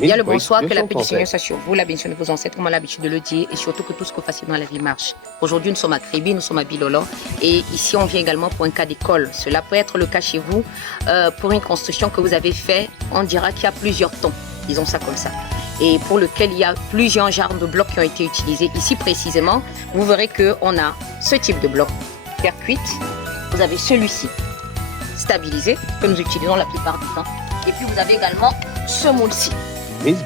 Il y a le bonsoir, que la paix du Seigneur soit sur vous, la bénédiction de vos ancêtres, comme on a l'habitude de le dire, et surtout que tout ce que vous fassiez dans la vie marche. Aujourd'hui, nous sommes à Kribi, nous sommes à Bilolo, et ici, on vient également pour un cas d'école. Cela peut être le cas chez vous, pour une construction que vous avez faite, on dira qu'il y a plusieurs tons, disons ça comme ça, et pour lequel il y a plusieurs genres de blocs qui ont été utilisés. Ici, précisément, vous verrez qu'on a ce type de bloc, terre cuite, vous avez celui-ci, stabilisé, que nous utilisons la plupart du temps, et puis vous avez également ce moule-ci.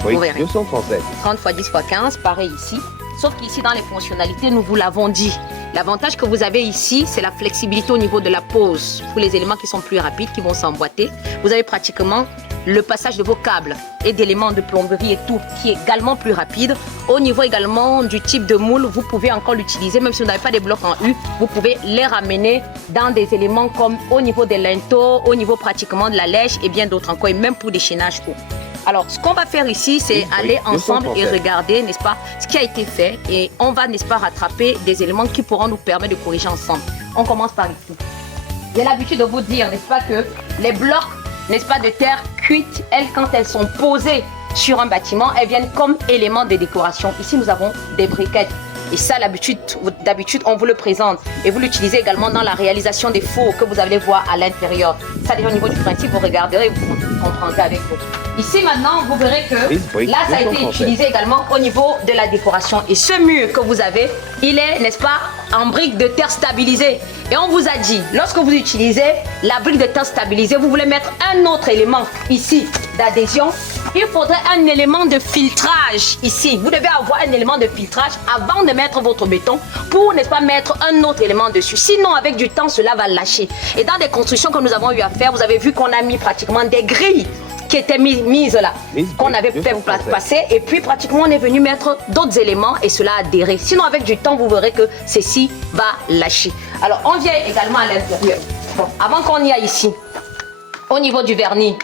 Vous verrez. 237. 30 x 10 x 15, pareil ici. Sauf qu'ici, dans les fonctionnalités, nous vous l'avons dit. L'avantage que vous avez ici, c'est la flexibilité au niveau de la pose. Pour les éléments qui sont plus rapides, qui vont s'emboîter, vous avez pratiquement le passage de vos câbles et d'éléments de plomberie et tout, qui est également plus rapide. Au niveau également du type de moule, vous pouvez encore l'utiliser, même si vous n'avez pas des blocs en U, vous pouvez les ramener dans des éléments comme au niveau des linteaux, au niveau pratiquement de la lèche et bien d'autres encore, et même pour des chaînages hauts. Alors, ce qu'on va faire ici, c'est aller ensemble et regarder, n'est-ce pas, ce qui a été fait. Et on va, n'est-ce pas, rattraper des éléments qui pourront nous permettre de corriger ensemble. On commence par ici. J'ai l'habitude de vous dire, n'est-ce pas, que les blocs, n'est-ce pas, de terre cuite, elles, quand elles sont posées sur un bâtiment, elles viennent comme éléments de décoration. Ici, nous avons des briquettes. Et ça, d'habitude, on vous le présente. Et vous l'utilisez également dans la réalisation des fours que vous allez voir à l'intérieur. Ça, déjà, au niveau du principe, vous regarderez et vous comprendrez avec nous. Ici, maintenant, vous verrez que là, ça a été utilisé également au niveau de la décoration. Et ce mur que vous avez, il est, n'est-ce pas, en brique de terre stabilisée. Et on vous a dit, lorsque vous utilisez la brique de terre stabilisée, vous voulez mettre un autre élément ici d'adhésion. Il faudrait un élément de filtrage ici. Vous devez avoir un élément de filtrage avant de mettre votre béton pour, n'est-ce pas, mettre un autre élément dessus. Sinon, avec du temps, cela va lâcher. Et dans des constructions que nous avons eu à faire, vous avez vu qu'on a mis pratiquement des grilles qui étaient mises là, qu'on avait fait passer. Et puis, pratiquement, on est venu mettre d'autres éléments et cela a adhéré. Sinon, avec du temps, vous verrez que ceci va lâcher. Alors, on vient également à l'intérieur. Bon, avant qu'on y aille ici, au niveau du vernis,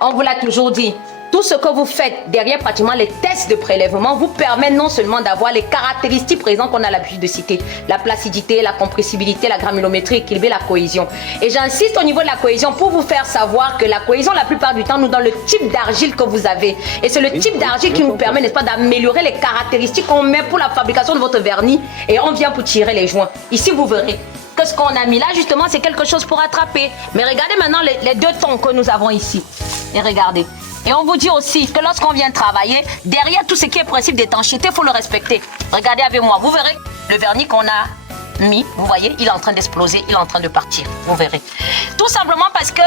on vous l'a toujours dit, tout ce que vous faites derrière pratiquement les tests de prélèvement vous permet non seulement d'avoir les caractéristiques présentes qu'on a l'habitude de citer, la placidité, la compressibilité, la granulométrie, équilibrée, la cohésion. Et j'insiste au niveau de la cohésion pour vous faire savoir que la cohésion, la plupart du temps, nous donne le type d'argile que vous avez. Et c'est le type d'argile qui nous permet, n'est-ce pas, d'améliorer les caractéristiques qu'on met pour la fabrication de votre vernis. Et on vient pour tirer les joints. Ici, vous verrez que ce qu'on a mis là, justement, c'est quelque chose pour attraper. Mais regardez maintenant les deux tons que nous avons ici. Et regardez. Et on vous dit aussi que lorsqu'on vient travailler, derrière tout ce qui est principe d'étanchéité, il faut le respecter. Regardez avec moi, vous verrez le vernis qu'on a mis, vous voyez, il est en train d'exploser, il est en train de partir, vous verrez. Tout simplement parce que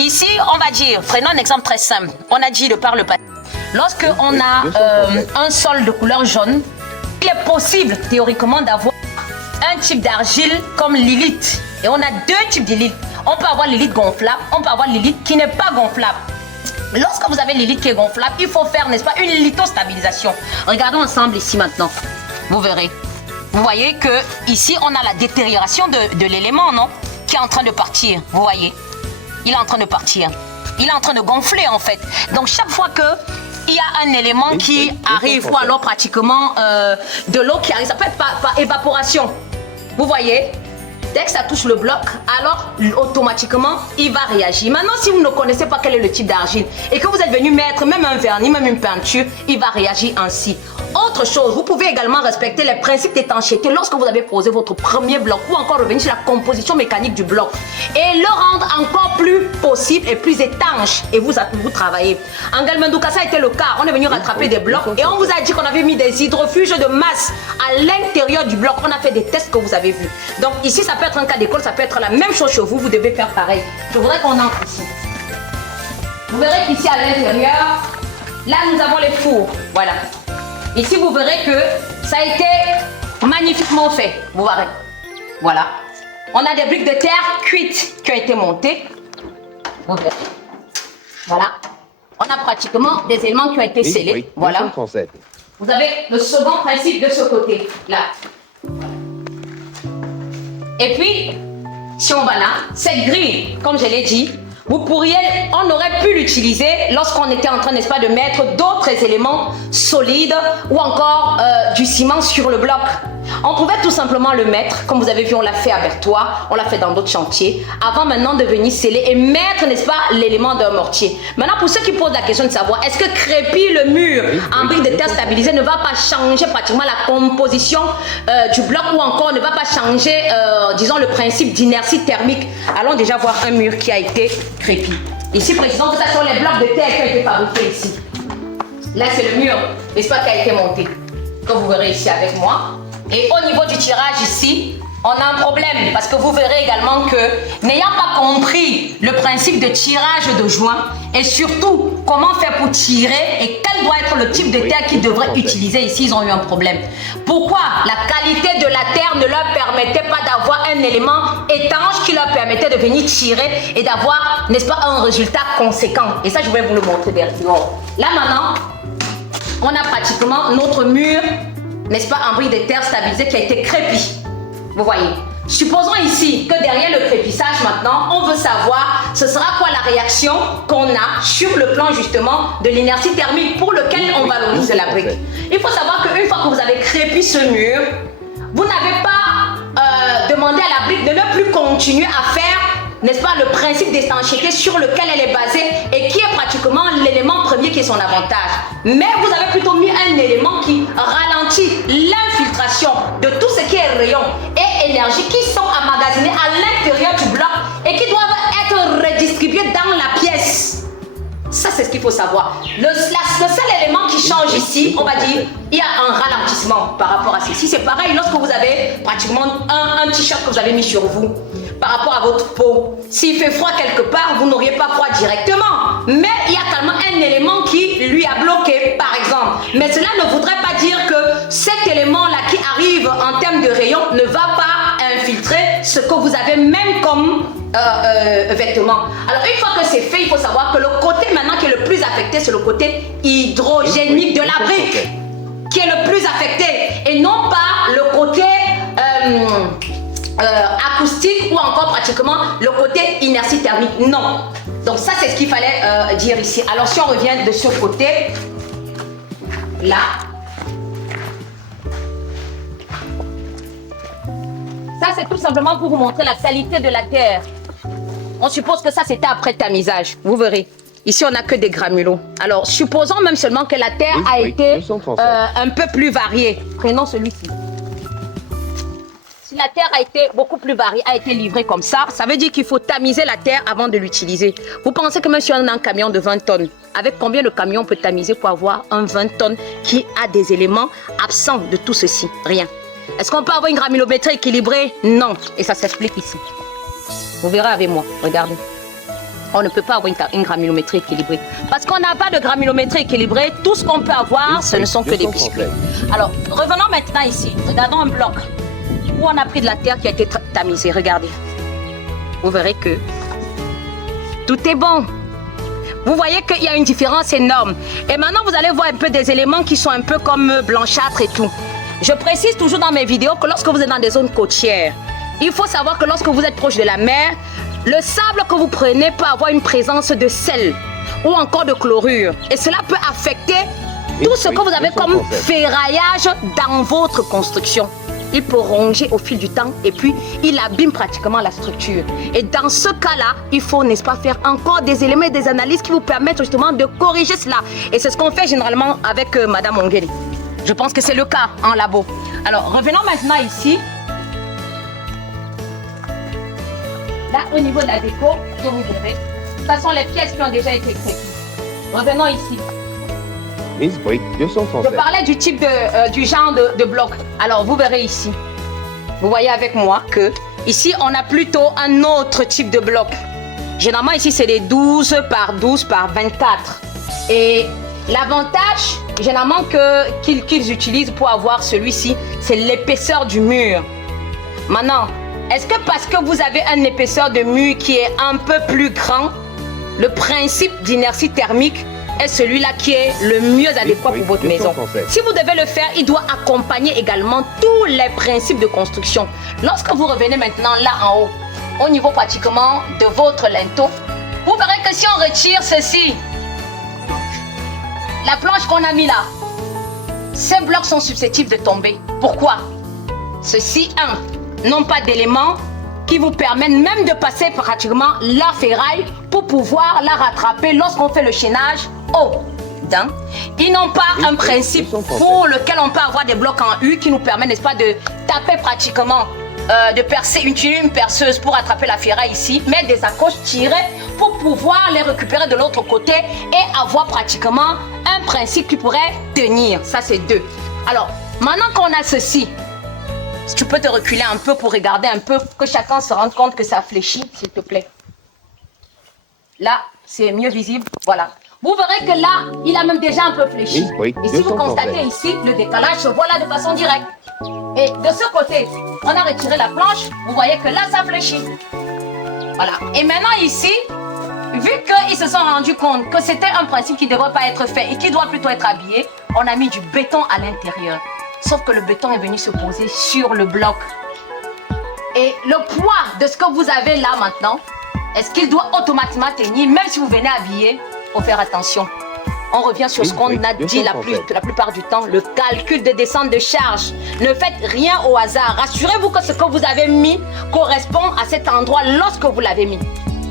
ici, on va dire, prenons un exemple très simple, on a dit de par le passé. Lorsque on a un sol de couleur jaune, il est possible théoriquement d'avoir un type d'argile comme l'élite. Et on a deux types d'élite. On peut avoir l'élite gonflable, on peut avoir l'élite qui n'est pas gonflable. Lorsque vous avez l'élite qui est gonflable, il faut faire, n'est-ce pas, une lithostabilisation. Regardons ensemble ici maintenant. Vous verrez. Vous voyez que ici, on a la détérioration de l'élément, non? Qui est en train de partir. Vous voyez? Il est en train de partir. Il est en train de gonfler, en fait. Donc, chaque fois que il y a un élément qui arrive, ou alors pratiquement de l'eau qui arrive, ça peut être par évaporation. Vous voyez? Dès que ça touche le bloc, alors automatiquement, il va réagir. Maintenant, si vous ne connaissez pas quel est le type d'argile et que vous êtes venu mettre même un vernis, même une peinture, il va réagir ainsi. Autre chose, vous pouvez également respecter les principes d'étanchéité lorsque vous avez posé votre premier bloc ou encore revenir sur la composition mécanique du bloc et le rendre encore plus possible et plus étanche et vous travaillez. En Galmendouka, ça a été le cas. On est venu rattraper des blocs et on vous a dit qu'on avait mis des hydrofuges de masse à l'intérieur du bloc. On a fait des tests que vous avez vus. Donc ici, ça peut être un cas d'école, ça peut être la même chose chez vous. Vous devez faire pareil. Je voudrais qu'on entre ici. Vous verrez qu'ici à l'intérieur, là nous avons les fours. Voilà. Ici, vous verrez que ça a été magnifiquement fait. Vous verrez. Voilà. On a des briques de terre cuites qui ont été montées. Vous verrez. Voilà. On a pratiquement des éléments qui ont été scellés. Voilà. Vous avez le second principe de ce côté. Là. Et puis, si on va là, cette grille, comme je l'ai dit, on aurait pu l'utiliser lorsqu'on était en train, n'est-ce pas, de mettre d'autres éléments solides ou encore du ciment sur le bloc. On pouvait tout simplement le mettre, comme vous avez vu, on l'a fait à Berthois, on l'a fait dans d'autres chantiers, avant maintenant de venir sceller et mettre, n'est-ce pas, l'élément d'un mortier. Maintenant, pour ceux qui posent la question de savoir, est-ce que crépi le mur en briques de terre stabilisées ne va pas changer pratiquement la composition du bloc ou encore ne va pas changer, disons, le principe d'inertie thermique? Allons déjà voir un mur qui a été crépi. Ici, précisons que ce sont les blocs de terre qui ont été fabriqués ici. Là, c'est le mur, n'est-ce pas, qui a été monté, comme vous verrez ici avec moi. Et au niveau du tirage ici, on a un problème parce que vous verrez également que n'ayant pas compris le principe de tirage de joint et surtout comment faire pour tirer et quel doit être le type de terre qu'ils devraient utiliser ici, ils ont eu un problème. Pourquoi la qualité de la terre ne leur permettait pas d'avoir un élément étanche qui leur permettait de venir tirer et d'avoir, n'est-ce pas, un résultat conséquent. Et ça, je vais vous le montrer derrière. Là maintenant, on a pratiquement notre mur, n'est-ce pas, en briques de terre stabilisées qui a été crépi. Vous voyez. Supposons ici que derrière le crépissage maintenant, on veut savoir ce sera quoi la réaction qu'on a sur le plan justement de l'inertie thermique pour lequel on valorise la brique. Il faut savoir qu'une fois que vous avez crépi ce mur, vous n'avez pas demandé à la brique de ne plus continuer à faire, n'est-ce pas, le principe d'étanchéité sur lequel elle est basée et qui est pratiquement l'élément premier qui est son avantage. Mais vous avez plutôt mis un élément qui ralentit l'infiltration de tout ce qui est rayon et énergie qui sont emmagasinés à l'intérieur du bloc et qui doivent être redistribués dans la pièce. Ça, c'est ce qu'il faut savoir. Le seul élément qui change ici, on va dire, il y a un ralentissement par rapport à ceci. C'est pareil lorsque vous avez pratiquement un t-shirt que vous avez mis sur vous. Par rapport à votre peau, s'il fait froid quelque part, vous n'auriez pas froid directement. Mais il y a tellement un élément qui lui a bloqué, par exemple. Mais cela ne voudrait pas dire que cet élément-là qui arrive en termes de rayon ne va pas infiltrer ce que vous avez même comme vêtements. Alors une fois que c'est fait, il faut savoir que le côté maintenant qui est le plus affecté, c'est le côté hydrogénique de la brique qui est le plus affecté et non pas le côté acoustique ou encore pratiquement le côté inertie thermique. Non. Donc ça, c'est ce qu'il fallait dire ici. Alors si on revient de ce côté, là, ça c'est tout simplement pour vous montrer la qualité de la terre. On suppose que ça c'était après tamisage. Vous verrez. Ici, on n'a que des granulots. Alors, supposons même seulement que la terre a été un peu plus variée. Prenons celui-ci. Si la terre a été beaucoup plus variée, a été livrée comme ça veut dire qu'il faut tamiser la terre avant de l'utiliser. Vous pensez que même si on a un camion de 20 tonnes, avec combien le camion peut tamiser pour avoir un 20 tonnes qui a des éléments absents de tout ceci? Rien. Est-ce qu'on peut avoir une granulométrie équilibrée? Non. Et ça s'explique ici. Vous verrez avec moi. Regardez. On ne peut pas avoir une granulométrie équilibrée. Parce qu'on n'a pas de granulométrie équilibrée. Tout ce qu'on peut avoir, ce ne sont que des biscuits. Alors, revenons maintenant ici. Regardons un bloc où on a pris de la terre qui a été tamisée. Regardez. Vous verrez que tout est bon. Vous voyez qu'il y a une différence énorme. Et maintenant, vous allez voir un peu des éléments qui sont un peu comme blanchâtres et tout. Je précise toujours dans mes vidéos que lorsque vous êtes dans des zones côtières, il faut savoir que lorsque vous êtes proche de la mer, le sable que vous prenez peut avoir une présence de sel ou encore de chlorure. Et cela peut affecter tout ce que vous avez comme ferraillage dans votre construction. Il peut ronger au fil du temps et puis il abîme pratiquement la structure. Et dans ce cas-là, il faut, n'est-ce pas, faire encore des éléments et des analyses qui vous permettent justement de corriger cela. Et c'est ce qu'on fait généralement avec Madame Ongeli. Je pense que c'est le cas en labo. Alors, revenons maintenant ici. Là, au niveau de la déco, que vous verrez, ce sont les pièces qui ont déjà été créées. Revenons ici. Je parlais du type du genre de bloc. Alors, vous verrez ici. Vous voyez avec moi que ici, on a plutôt un autre type de bloc. Généralement, ici, c'est des 12 par 12 par 24. Et l'avantage, généralement, qu'ils utilisent pour avoir celui-ci, c'est l'épaisseur du mur. Maintenant, est-ce que parce que vous avez une épaisseur de mur qui est un peu plus grand, le principe d'inertie thermique est celui-là qui est le mieux adéquat pour votre maison? Si vous devez le faire, il doit accompagner également tous les principes de construction. Lorsque vous revenez maintenant là en haut, au niveau pratiquement de votre linteau, vous verrez que si on retire ceci, la planche qu'on a mis là, ces blocs sont susceptibles de tomber. Pourquoi? ceci, n'ont pas d'éléments qui vous permettent même de passer pratiquement la ferraille pour pouvoir la rattraper lorsqu'on fait le chaînage haut. Ils n'ont pas un principe pour lequel on peut avoir des blocs en U qui nous permettent, n'est-ce pas, de taper pratiquement, de percer, utiliser une perceuse pour attraper la ferraille ici, mettre des accroches tirées pour pouvoir les récupérer de l'autre côté et avoir pratiquement un principe qui pourrait tenir. Ça, c'est 2. Alors, maintenant qu'on a ceci, si tu peux te reculer un peu pour regarder un peu, que chacun se rende compte que ça fléchit, s'il te plaît. Là, c'est mieux visible. Voilà. Vous verrez que là, il a même déjà un peu fléchi. Et si vous constatez ici, le décalage se voit là de façon directe. Et de ce côté, on a retiré la planche. Vous voyez que là, ça fléchit. Voilà. Et maintenant ici, vu qu'ils se sont rendus compte que c'était un principe qui ne devrait pas être fait et qui doit plutôt être habillé, on a mis du béton à l'intérieur. Sauf que le béton est venu se poser sur le bloc. Et le poids de ce que vous avez là maintenant, est-ce qu'il doit automatiquement tenir, même si vous venez habiller? Il faut faire attention. On revient sur ce qu'on a dit la plupart du temps, le calcul de descente de charge. Ne faites rien au hasard. Rassurez-vous que ce que vous avez mis correspond à cet endroit lorsque vous l'avez mis.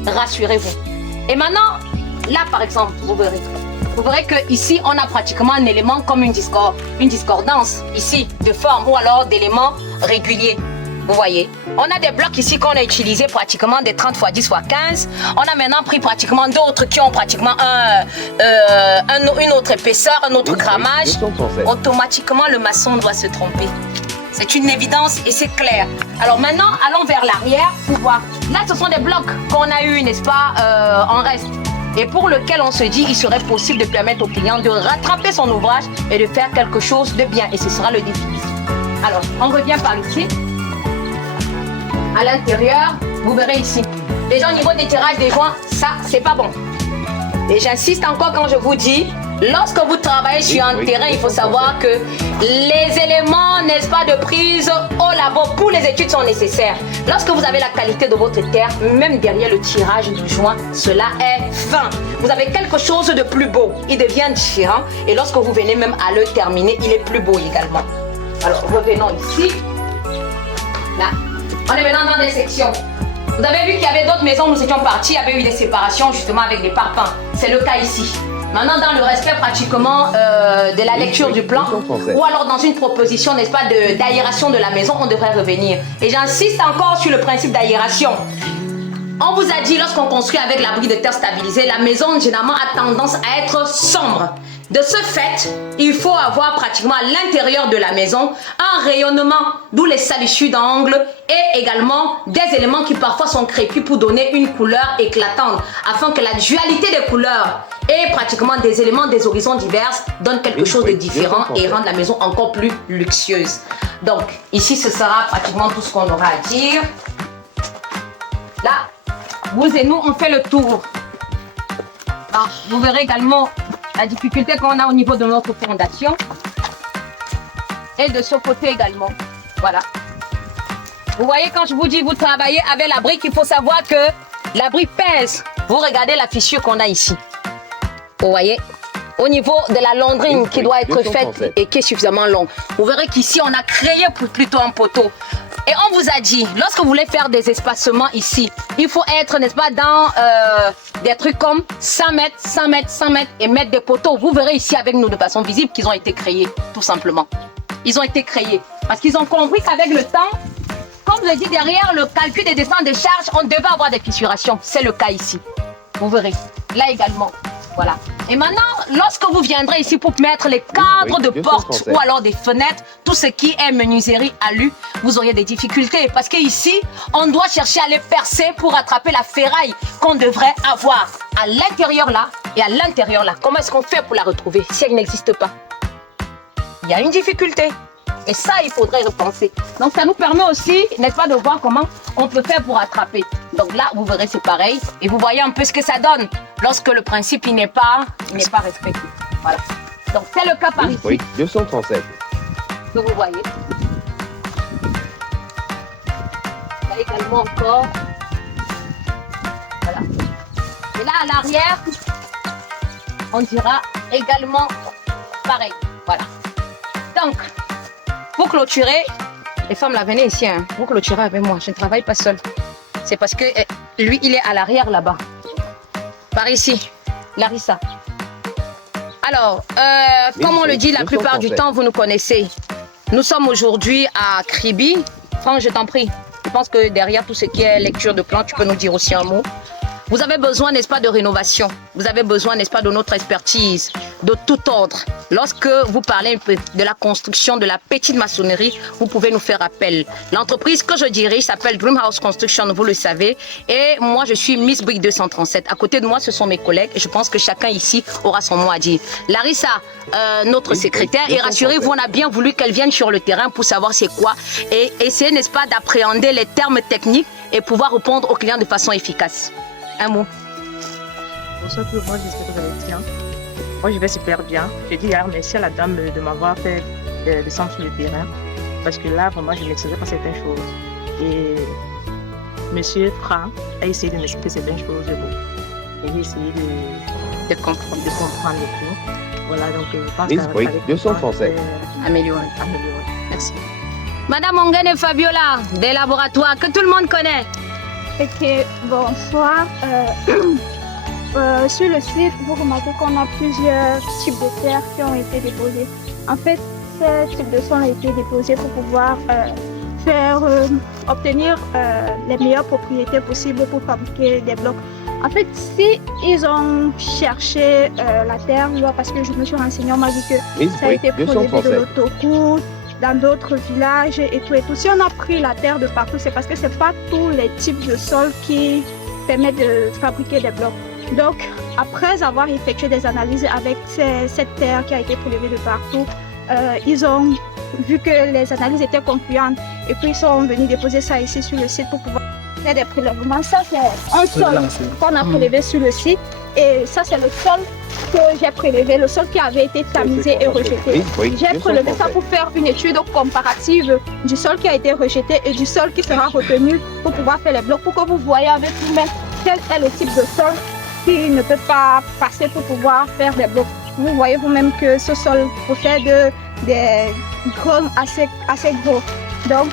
Rassurez-vous. Et maintenant, là par exemple, vous verrez que ici on a pratiquement un élément comme une discordance ici de forme ou alors d'éléments réguliers. Vous voyez, on a des blocs ici qu'on a utilisés pratiquement des 30 x 10 x 15. On a maintenant pris pratiquement d'autres qui ont pratiquement une autre épaisseur, un autre grammage. Automatiquement, le maçon doit se tromper. C'est une évidence et c'est clair. Alors maintenant, allons vers l'arrière pour voir. Là, ce sont des blocs qu'on a eu, n'est-ce pas, en reste. Et pour lequel on se dit il serait possible de permettre au client de rattraper son ouvrage et de faire quelque chose de bien. Et ce sera le défi. Alors, on revient par ici. À l'intérieur, vous verrez ici. Déjà au niveau des tirages des joints, ça, c'est pas bon. Et j'insiste encore quand je vous dis, lorsque vous travaillez sur un terrain, il faut savoir que les éléments, n'est-ce pas, de prise au labo pour les études sont nécessaires. Lorsque vous avez la qualité de votre terre, même derrière le tirage du joint, cela est fin. Vous avez quelque chose de plus beau. Il devient différent. Et lorsque vous venez même à le terminer, il est plus beau également. Alors, revenons ici. Là. On est maintenant dans des sections. Vous avez vu qu'il y avait d'autres maisons où nous étions partis, il y avait eu des séparations justement avec des parpaings. C'est le cas ici. Maintenant, dans le respect pratiquement de la lecture du plan, ou alors dans une proposition, n'est-ce pas, d'aération de la maison, on devrait revenir. Et j'insiste encore sur le principe d'aération. On vous a dit, lorsqu'on construit avec l'abri de terre stabilisé, la maison généralement a tendance à être sombre. De ce fait, il faut avoir pratiquement à l'intérieur de la maison un rayonnement, d'où les salissures d'angle et également des éléments qui parfois sont crépus pour donner une couleur éclatante, afin que la dualité des couleurs et pratiquement des éléments des horizons divers donne quelque chose de différent et rende la maison encore plus luxueuse. Donc, ici, ce sera pratiquement tout ce qu'on aura à dire. Là, vous et nous, on fait le tour. Alors, vous verrez également la difficulté qu'on a au niveau de notre fondation. Et de ce côté également. Voilà. Vous voyez, quand je vous dis, vous travaillez avec la brique, il faut savoir que la brique pèse. Vous regardez la fissure qu'on a ici. Vous voyez, au niveau de la londrine qui doit être faite et qui est suffisamment longue. Vous verrez qu'ici, on a créé plutôt un poteau. Et on vous a dit, lorsque vous voulez faire des espacements ici, il faut être, n'est-ce pas, dans des trucs comme 100 mètres, 100 mètres, 100 mètres et mettre des poteaux. Vous verrez ici avec nous de façon visible qu'ils ont été créés, tout simplement. Ils ont été créés parce qu'ils ont compris qu'avec le temps, comme je l'ai dit, derrière le calcul des descentes de charge, on devait avoir des fissurations. C'est le cas ici. Vous verrez. Là également. Voilà. Et maintenant, lorsque vous viendrez ici pour mettre les cadres de portes ou alors des fenêtres, tout ce qui est menuiserie alu, vous auriez des difficultés. Parce qu'ici, on doit chercher à les percer pour attraper la ferraille qu'on devrait avoir à l'intérieur là et à l'intérieur là. Comment est-ce qu'on fait pour la retrouver si elle n'existe pas? Il y a une difficulté. Et ça, il faudrait repenser. Donc, ça nous permet aussi, n'est-ce pas, de voir comment on peut faire pour attraper. Donc là, vous verrez, c'est pareil. Et vous voyez un peu ce que ça donne lorsque le principe n'est pas respecté. Voilà. Donc, c'est le cas par ici. Oui, 237. Que vous voyez. Là également encore. Voilà. Et là, à l'arrière, on dira également pareil. Voilà. Donc, pour clôturer, Les femmes, là, venez ici, hein. Vous clôturez avec moi. Je ne travaille pas seule. C'est parce que lui, il est à l'arrière là-bas. Par ici. Larissa. Alors, comme on le dit la plupart du temps, vous nous connaissez. Nous sommes aujourd'hui à Kribi. Franck, je t'en prie. Je pense que derrière tout ce qui est lecture de plan, tu peux nous dire aussi un mot. Vous avez besoin, n'est-ce pas, de rénovation. Vous avez besoin, n'est-ce pas, de notre expertise, de tout ordre. Lorsque vous parlez de la construction de la petite maçonnerie, vous pouvez nous faire appel. L'entreprise que je dirige s'appelle Dream House Construction, vous le savez. Et moi, je suis Miss Brick 237. À côté de moi, ce sont mes collègues. Et je pense que chacun ici aura son mot à dire. Larissa, notre secrétaire, et rassurez-vous, on a bien voulu qu'elle vienne sur le terrain pour savoir c'est quoi. Et essayer, n'est-ce pas, d'appréhender les termes techniques et pouvoir répondre aux clients de façon efficace. Un mot. Bonsoir tout le monde, j'espère que vous allez bien. Moi je vais super bien. Je dis hier merci à la dame de m'avoir fait descendre sur le terrain. Parce que là vraiment je ne maîtrisais pas certaines choses. Et monsieur Franck a essayé de m'expliquer certaines choses. Et j'ai essayé de comprendre le tout. Voilà donc je pense qu'avec 237. Améliorer. Merci. Madame Ongene Fabiola, des laboratoires que tout le monde connaît. Ok, bonsoir. Sur le site, vous remarquez qu'on a plusieurs types de terres qui ont été déposés. En fait, ces types de sols ont été déposés pour pouvoir obtenir les meilleures propriétés possibles pour fabriquer des blocs. En fait, si ils ont cherché la terre, parce que je me suis renseignée, on m'a dit que ça a été prélevé de l'autoroute, dans d'autres villages et tout. Si on a pris la terre de partout, c'est parce que ce n'est pas tous les types de sols qui permettent de fabriquer des blocs. Donc, après avoir effectué des analyses avec cette terre qui a été prélevée de partout, ils ont vu que les analyses étaient concluantes et puis ils sont venus déposer ça ici sur le site pour pouvoir faire des prélèvements. Ça, c'est un sol qu'on a prélevé sur le site et ça, c'est le sol que j'ai prélevé, le sol qui avait été tamisé et rejeté. J'ai prélevé ça pour faire une étude comparative du sol qui a été rejeté et du sol qui sera retenu pour pouvoir faire les blocs, pour que vous voyez avec vous-même quel est le type de sol qui ne peut pas passer pour pouvoir faire des blocs. Vous voyez vous-même que ce sol possède des grains assez gros. Donc,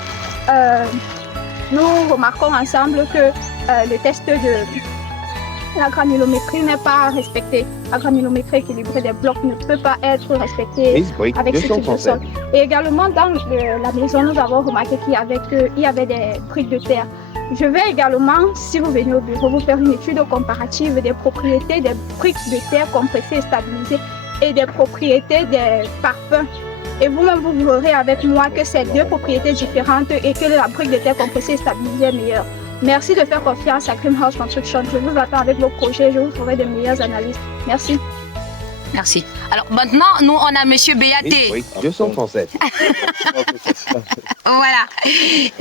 nous remarquons ensemble que le test de la granulométrie n'est pas respectée. La granulométrie équilibrée des blocs ne peut pas être respectée avec ce type de sol. Et également, dans la maison, nous avons remarqué qu'il y avait des briques de terre. Je vais également, si vous venez au bureau, vous faire une étude comparative des propriétés des briques de terre compressées et stabilisées et des propriétés des parfums. Et vous-même, vous verrez avec moi que c'est deux propriétés différentes et que la brique de terre compressée et stabilisée est meilleure. Merci de faire confiance à Dream House Construction. Je vous attends avec vos projets, je vous ferai de meilleures analyses. Merci. Merci. Alors maintenant, nous, on a Monsieur Béaté. Oui, 237. Voilà.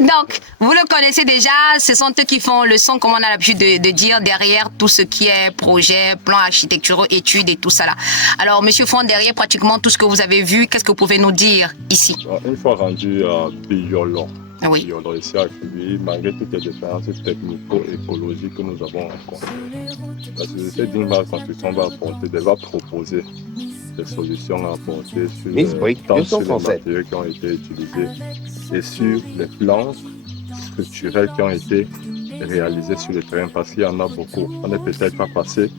Donc, vous le connaissez déjà, ce sont eux qui font le son, comme on a l'habitude de dire, derrière tout ce qui est projet, plan architecturaux, études et tout ça là. Alors, Monsieur Fond, derrière pratiquement tout ce que vous avez vu, qu'est-ce que vous pouvez nous dire ici? Une fois rendu à Biolon, oui. Ici à Kribi, malgré toutes les différences technico-écologiques que nous avons rencontrées, la société d'Inma Construction va proposer des solutions à apporter sur les matériaux qui ont été utilisés et sur les plans structurels qui ont été réalisés sur le terrain, parce qu'il y en a beaucoup. On n'est peut-être pas passé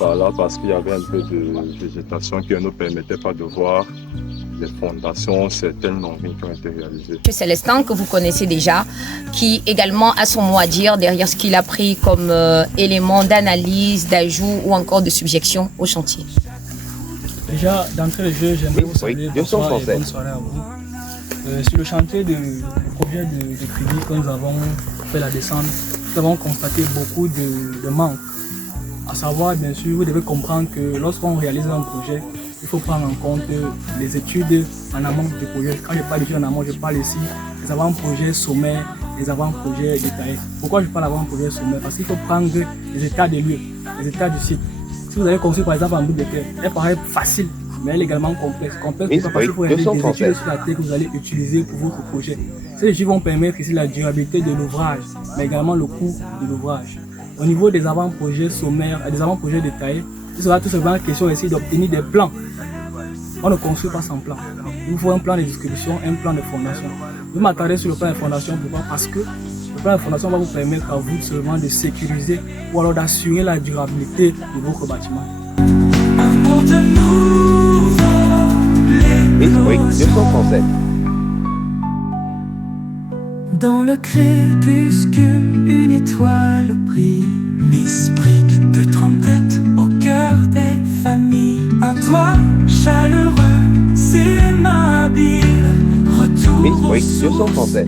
par là parce qu'il y avait un peu de végétation qui ne nous permettait pas de voir les fondations, certaines normes qui ont été réalisées. M. Célestin, que vous connaissez déjà, qui également a son mot à dire derrière ce qu'il a pris comme élément d'analyse, d'ajout ou encore de subjection au chantier. Déjà, d'entrée de jeu, j'aimerais vous saluer. Bonsoir et bonne soirée à vous. Sur le chantier du projet de Kribi que nous avons fait la descente, nous avons constaté beaucoup de manques. À savoir, bien sûr, vous devez comprendre que lorsqu'on réalise un projet, il faut prendre en compte les études en amont du projet. Quand je parle d'études en amont, je parle ici des avant-projets sommaires, des avant-projets détaillés. Pourquoi je parle d'avant-projet sommaire? Parce qu'il faut prendre les états des lieux, les états du site. Si vous avez construit par exemple un bout de terre, elle paraît facile, mais elle est également complexe. Complexe parce qu'il faut réaliser des études sur la terre que vous allez utiliser pour votre projet. Ces études vont permettre ici la durabilité de l'ouvrage, mais également le coût de l'ouvrage. Au niveau des avant-projets sommaires et des avant-projets détaillés, il sera tout simplement question ici d'obtenir des plans. On ne construit pas sans plan. Il vous faut un plan de distribution, un plan de fondation. Vous m'attendez sur le plan de fondation, pourquoi? Parce que le plan de fondation va vous permettre à vous seulement de sécuriser ou alors d'assurer la durabilité de votre bâtiment. Esprit 237. Dans le crépuscule, une étoile brille. L'esprit de trompette au cœur des familles. Un toit chaleureux, c'est ma habiles. Retour Esprit 237.